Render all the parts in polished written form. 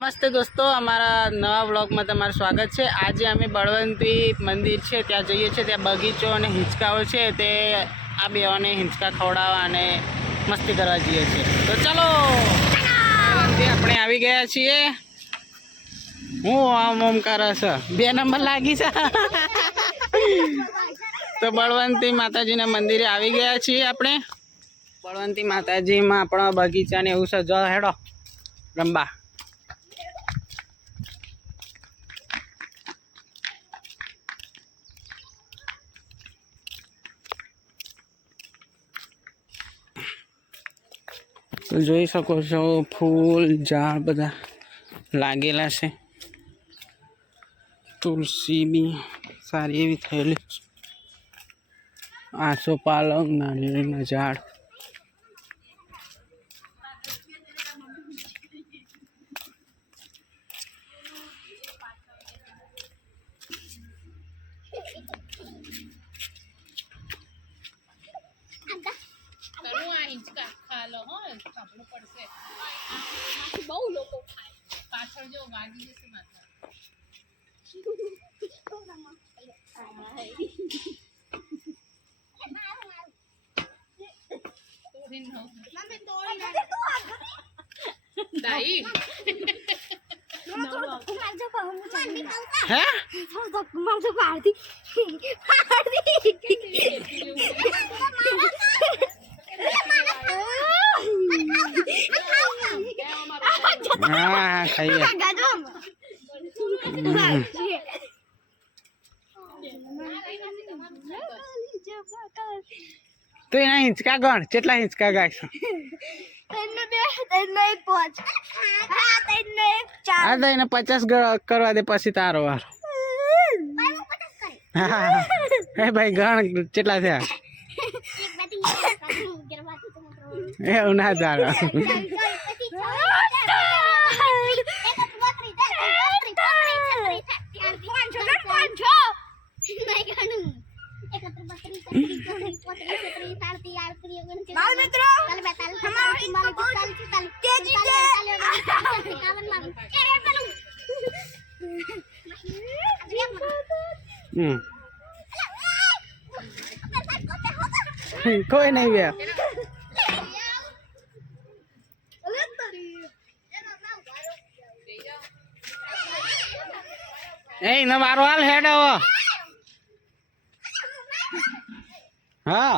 નમસ્તે દોસ્તો, અમારા નવા વ્લોગમાં તમારું સ્વાગત છે। આજે અમે બળવંતી મંદિર છે ત્યાં જઈએ છીએ। ત્યાં બગીચો અને હિંચકાઓ છે, તે આ બેઓને હિંચકા ખવડાવવા અને મસ્તી કરવા જઈએ છીએ। તો ચલો, બળવંતી આપણે આવી ગયા છીએ। હું આમ ઓમ કરે છે, 2 નંબર લાગી છે। તો બળવંતી માતાજીના મંદિરે આવી ગયા છીએ આપણે। બળવંતી માતાજીમાં આપણા બગીચાને એવું છે, જો હેડો રંબા। તો જોઈ શકો છો, ફૂલ ઝાડ બધા લાગેલા છે। તુલસી બી સારી એવી થયેલી છે। આસોપાલવ, નારિયેળીના ઝાડ, हाँ खाइए। तो एना हिंचका गण चेटला हिंचका गाय छो? आ दे ने 50 करवा दे પછી તારો વારો। એ ભાઈ ગણ ચેટલા થયા? એવું ના ચાલે। कोई नहीं भैया, न मारो हाल हेड हो। हाँ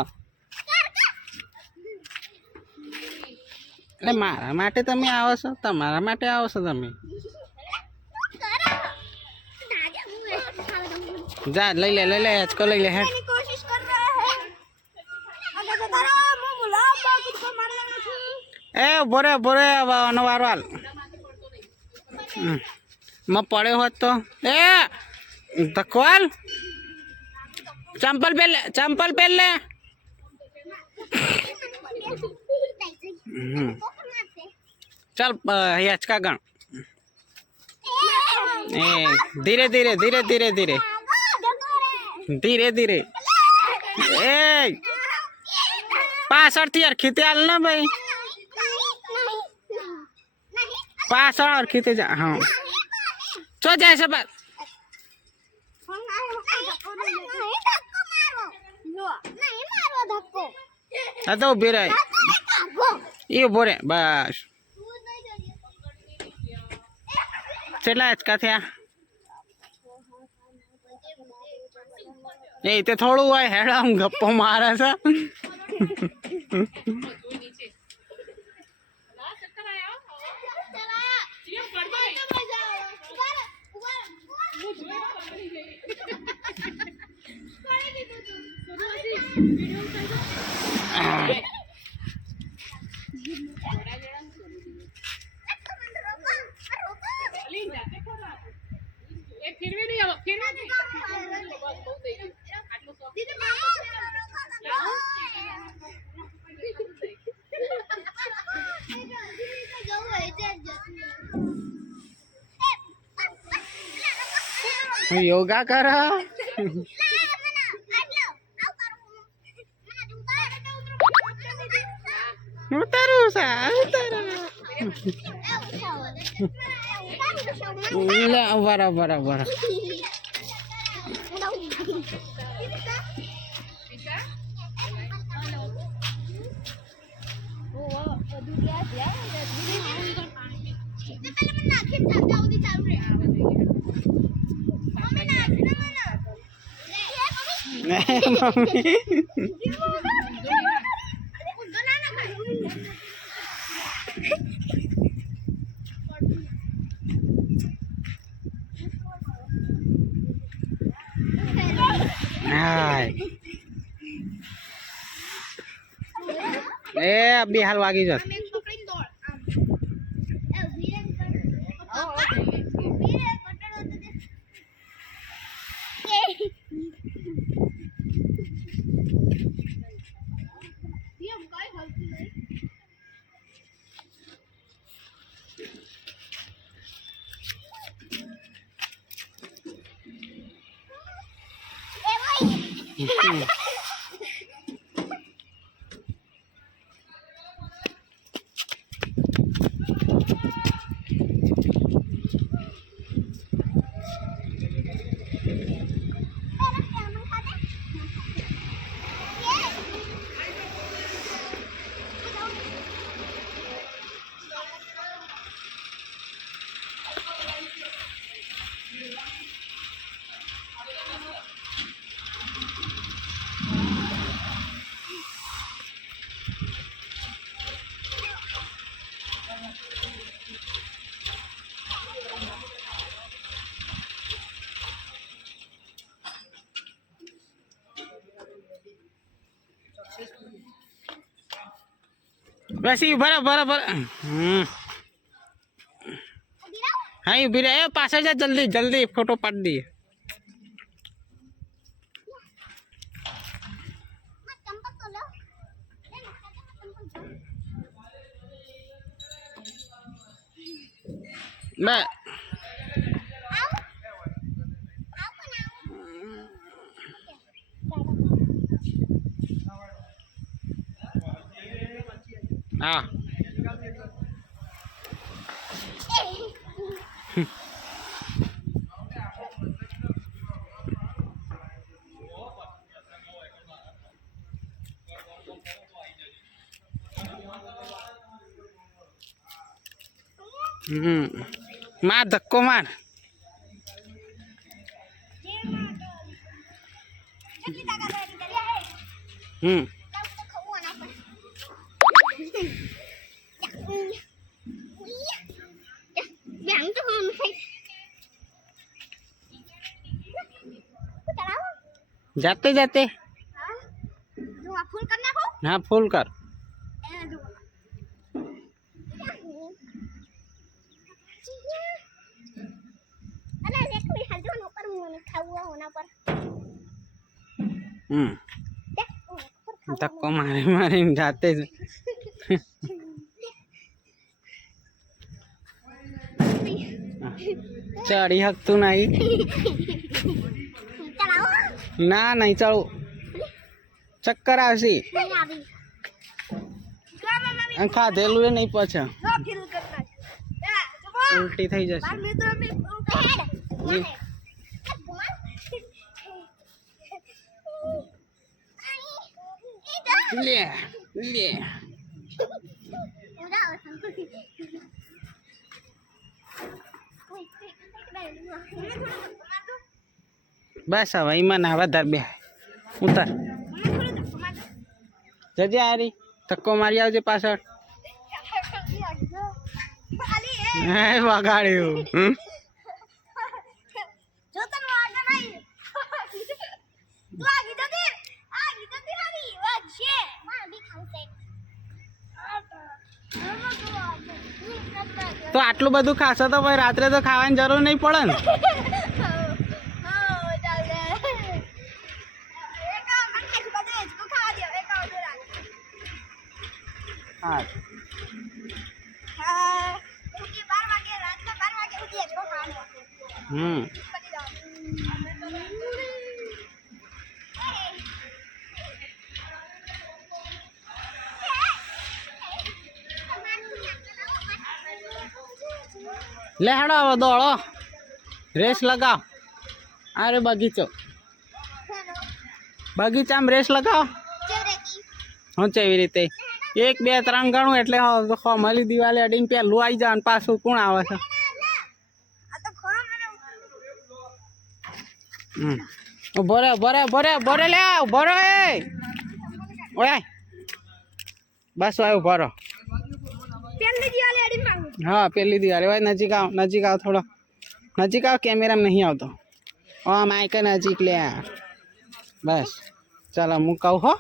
એટલે મારા માટે તમે આવો છો, તમારા માટે આવો છો તમે। જા લઈ લે આજકો લઈ લે હેડ। એ બોરે વારો હાલ માં પડ્યો હોત તો। એ ધક્કોલ ચંપલ પહેર લે। चल हिचका गण, धीरे धीरे धीरे धीरे धीरे धीरे धीरे। ए पासड़ थी यार खीते आल ना भाई, पासड़ और खीते जा। हाँ चो जाए सब तो उभी रहे ये बोरे बस। चला हिचका थे ए ते थोड़ू है हेड हम गप्पो मारे से। योगा करा उतारू सा उतारू। લે બરાબર બરાબર. એ બે હાલ વાગી જશે. વસી બરાબર બરાબર. હા ઉભી રહે. પાછળ જા જલ્દી જલ્દી ફોટો પાડી દઈએ. બે હા માર ધક્કો માર. जाते जाते हाँ फुल कर. धक्को मारे मारे जाते चढ़ी हकतू नहीं ना नहीं चढ़ू चक्कर आवशी खाधेलू ए नहीं पाछा उल्टी थई जशे. ले ले बस હવે એમાં ના વધાર બે ઉતાર જજે આરી ધક્કો મારી આવજે પાછળ. હે વગાડ્યું. તો આટલું બધું ખાશો તો ભાઈ રાત્રે તો ખાવાની જરૂર નહીં પડે ને. હા લે હેડો હવે દોડો રેસ લગાવ અરે બગીચામાં રેસ લગાવો હું છે એવી રીતે 1 2 3 ગણું એટલે મળી દિવાળી અડીને પેલું આવી જાય પાછું કોણ આવે છે ભરે લે ભરો એ ઓય બસ આવ્યો ભરો હા પેલી દિવાળી હોય નજીક આવ થોડો નજીક આવ કેમેરામાં નહીં આવતો માઇક નજીક લે બસ ચાલો હું કહું હો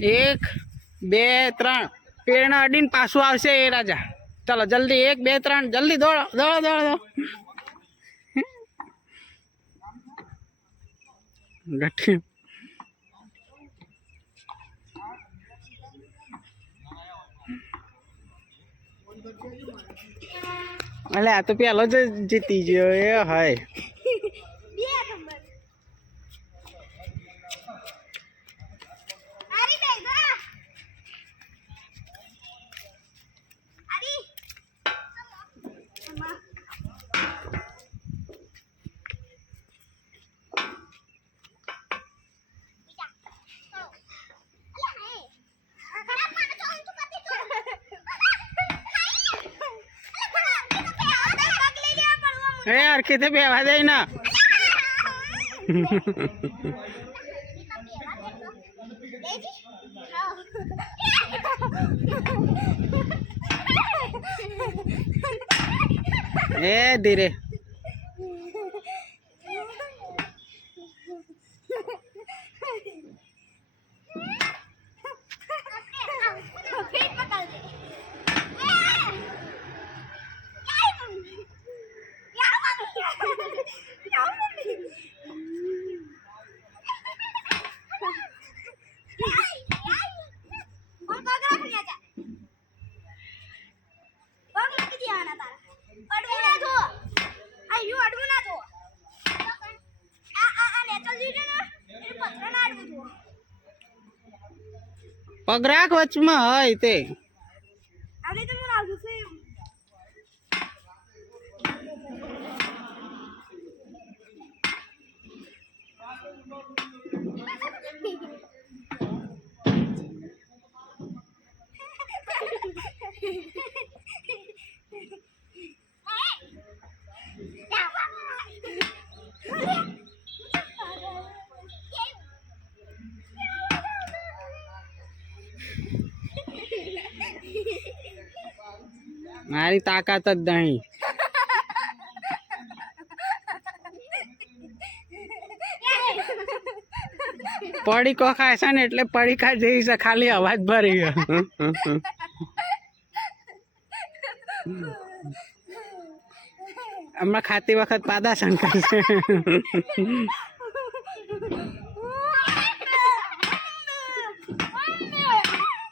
1 2 3 પેડના અડીને પાછું આવશે એ રાજા ચાલો જલ્દી 1 2 3 જલ્દી દોડો ગઠી અલે આ તો પેલો જ જીતી ગયો એ હાય यार कितने बेवा दे ना ए धीरे पगराक वच में है ते अरे तो मैं आगू से મારી તાકાત જ નહીં પડીકો ખાય છે ને એટલે પડીકા જેવી છે ખાલી અવાજ ભરી ગયો હમણાં ખાતી વખત પાદા શંકર છે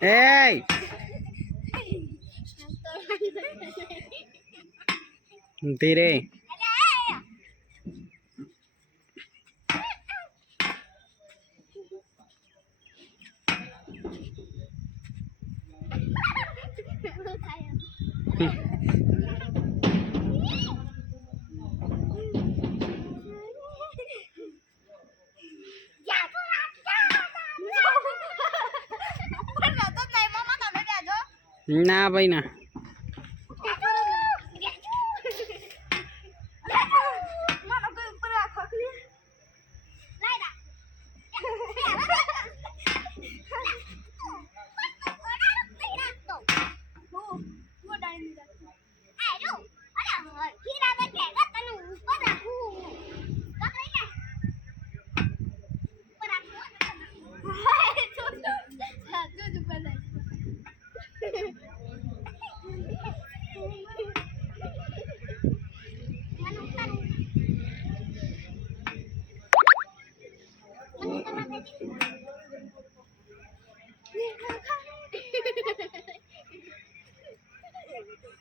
એ धीरे ना भाई ना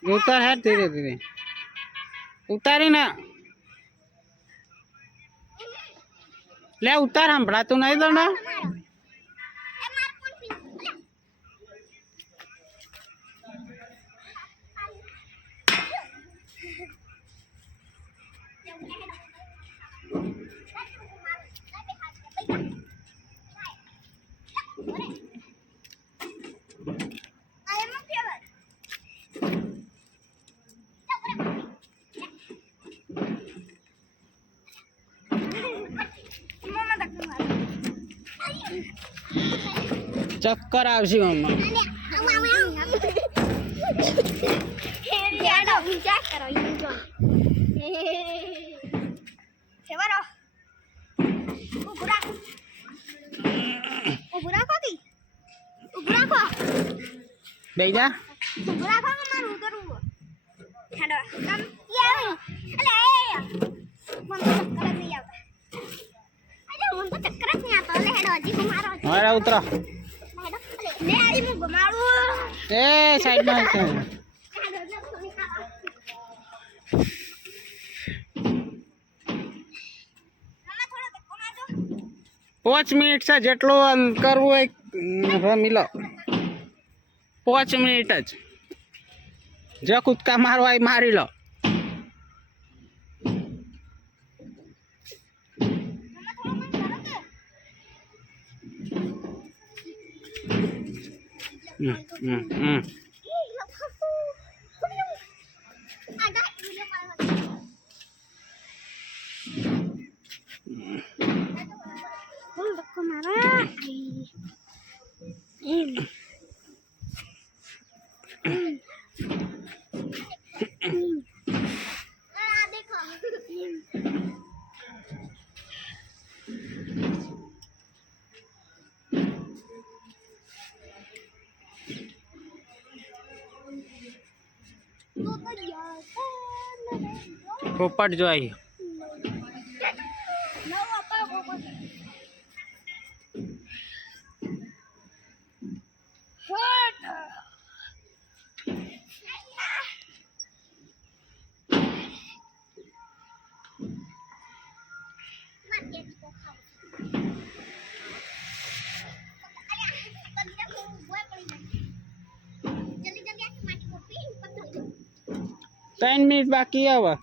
उतार है धीरे धीरे उतारी ना ले उतार हम बड़ा तू नहीं दो ना ચક્કર આવશે મમ્મા. બે જા મારા ઉતરો એ સાઈડમાં છે. 5 મિનિટ છે જેટલું કરવું હોય રમી લો. 5 મિનિટ જ જે કૂદકા મારવા એ મારી લો. પોપટ જોઈ ત્રણ મિનિટ બાકી આવે.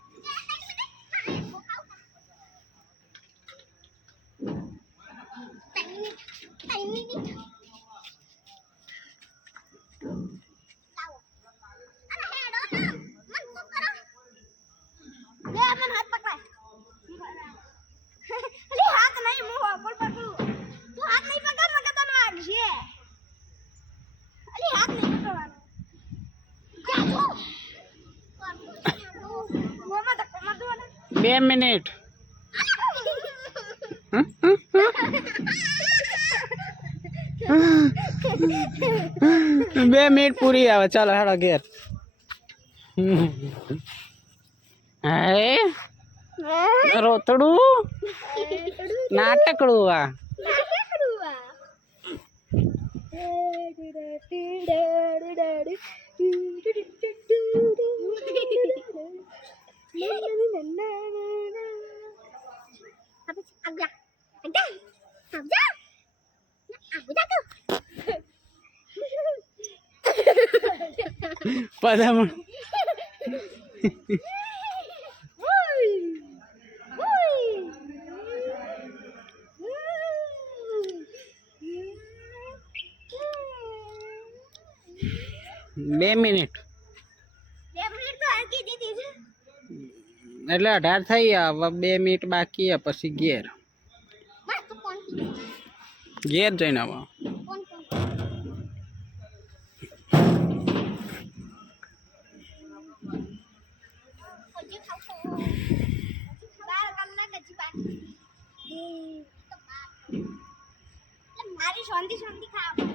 બે મિનિટ 2 મિનિટ પૂરી આવે. ચાલો હેડો ઘેર. હે રોતડું નાટકડું આ પદમ 2 મિનિટ એટલે 18 થઈ ગયા. હવે 2 મિનિટ બાકી પછી ઘેર જઈને આવો. મારી શાંતિ શાંતિ ખાવા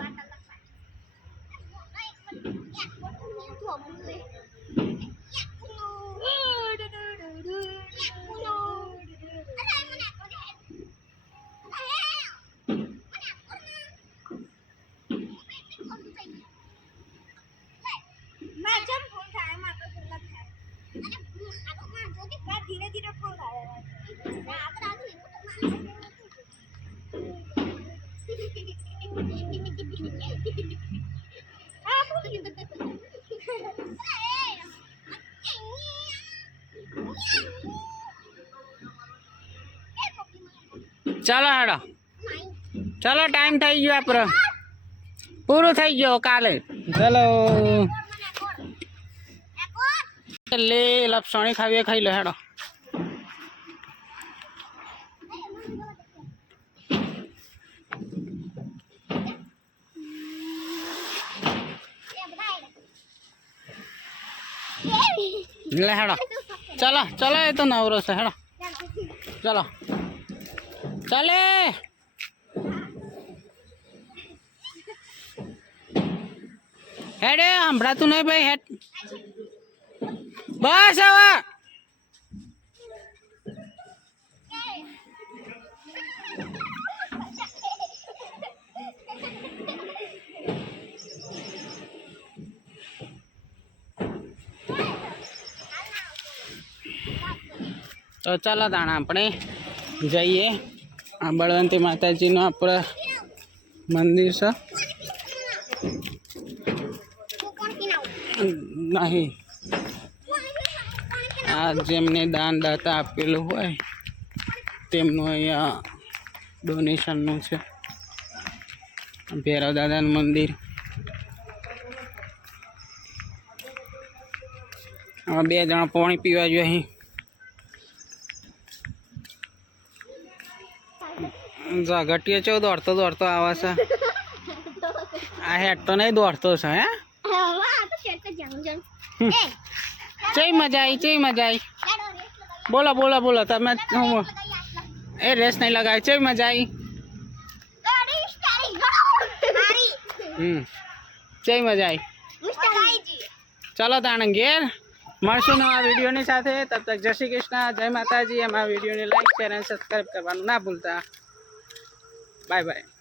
ધીરે ધીરે ફોન ચાલો હેડો. ચાલો ટાઈમ થઈ ગયો આપણો પૂરું થઈ ગયો કાલે. ચાલો લે લપસણી ખાવીએ ખાઈ લો હેડો. લે હેડો ચલો ચલો એ તો નવરો છે હેડો ચલો ચાલે હેડે સંભળાતું નહીં ભાઈ હેડ બસ હવે તો ચાલો તાણા આપણે જઈએ આ બળવંતી માતાજીનું આપણે મંદિર છે નહીં આ જેમને દાન દાતા આપેલું હોય તેમનું અહીંયા ડોનેશનનું છે ભૈરવ દાદાનું મંદિર હવે 2 જણા પાણી પીવા જોઈએ અહીં ઘટીએ ચો દોડતો દોડતો આવે છે આ હેડ તો નહીં દોડતો છે હે ચઈ મજા આવી બોલો બોલો બોલો તમે એ રેસ નહીં લગાવી ચઈ મજા આવી ચઈ મજા આવી ચલો તાણે ઘેર મળશું નવા વિડીયોની સાથે તબ તક જય શ્રી કૃષ્ણ જય માતાજી અમારા વિડીયોને લાઈક શેર અને સબસ્ક્રાઈબ કરવાનું ના ભૂલતા બાય બાય